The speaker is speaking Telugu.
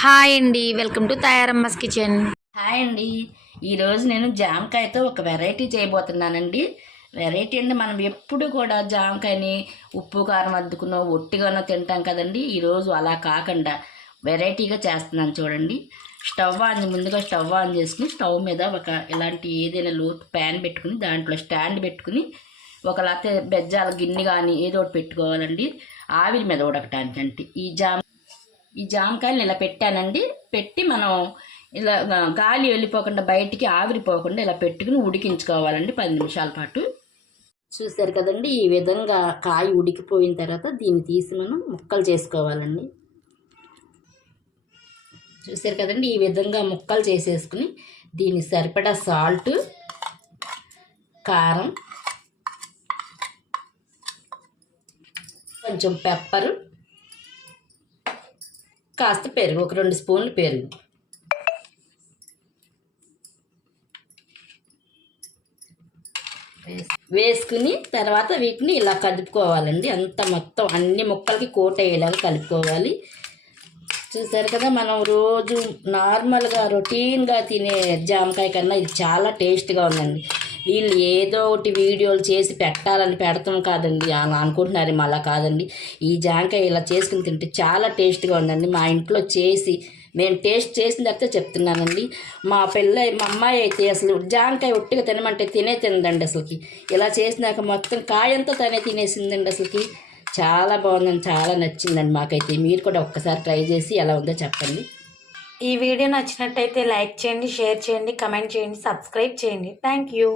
హాయ్ అండి welcome to Tayaramma's kitchen. Hi అండి. ఈరోజు నేను జామకాయతో ఒక వెరైటీ చేయబోతున్నానండి. వెరైటీ అంటే మనం ఎప్పుడు కూడా జామకాయని ఉప్పు కారం అద్దుకునో ఒట్టిగానో తింటాం కదండి. ఈరోజు అలా కాకుండా వెరైటీగా చేస్తున్నాను చూడండి. స్టవ్ ఆన్ ముందుగా స్టవ్ ఆన్ చేసుకుని స్టవ్ మీద ఒక ఇలాంటి ఏదైనా లోతు ప్యాన్ పెట్టుకుని దాంట్లో స్టాండ్ పెట్టుకుని ఒక లేకపోతే బెజ్జాల గిన్నె కానీ ఏదో ఒకటి పెట్టుకోవాలండి. ఆవిరి మీద ఉడకటానికి అంటే ఈ జామ ఈ జామకాయలు ఇలా పెట్టానండి పెట్టి మనం ఇలా గాలి వెళ్ళిపోకుండా బయటికి ఆవిరిపోకుండా ఇలా పెట్టుకుని ఉడికించుకోవాలండి పది నిమిషాల పాటు. చూసారు కదండి ఈ విధంగా కాయ ఉడికిపోయిన తర్వాత దీన్ని తీసి మనం ముక్కలు చేసుకోవాలండి. చూసారు కదండి ఈ విధంగా ముక్కలు చేసేసుకుని దీన్ని సరిపడా సాల్ట్ కారం కొంచెం పెప్పరు కాస్త పెరుగు ఒక రెండు స్పూన్లు పెరుగు. వేసుకుని తర్వాత వీటిని ఇలా కలుపుకోవాలండి. అంత మొత్తం అన్ని ముక్కలకి కోట్ అయ్యేలాగా కలుపుకోవాలి. చూసారు కదా మనం రోజు నార్మల్గా రొటీన్గా తినే జామకాయ కన్నా ఇది చాలా టేస్ట్గా ఉందండి. వీళ్ళు ఏదో ఒకటి వీడియోలు చేసి పెట్టాలని పెడతాం కాదండి. అని అనుకుంటున్నారు మళ్ళీ కాదండి. ఈ జామకాయ ఇలా చేసుకుని తింటే చాలా టేస్ట్గా ఉందండి. మా ఇంట్లో చేసి మేము టేస్ట్ చేసిన తర్వాత చెప్తున్నానండి. మా పిల్ల మా అమ్మాయి అయితే అసలు జామకాయ ఒట్టిగా తినమంటే తినే తిందండి అసలుకి. ఇలా చేసినాక మొత్తం కాయంతా తనే తినేసిందండి అసలుకి. చాలా బాగుందండి. చాలా నచ్చిందండి మాకైతే. మీరు కూడా ఒక్కసారి ట్రై చేసి ఎలా ఉందో చెప్పండి. ఈ వీడియో నచ్చినట్టయితే లైక్ చేయండి షేర్ చేయండి కమెంట్ చేయండి సబ్స్క్రైబ్ చేయండి. Thank you.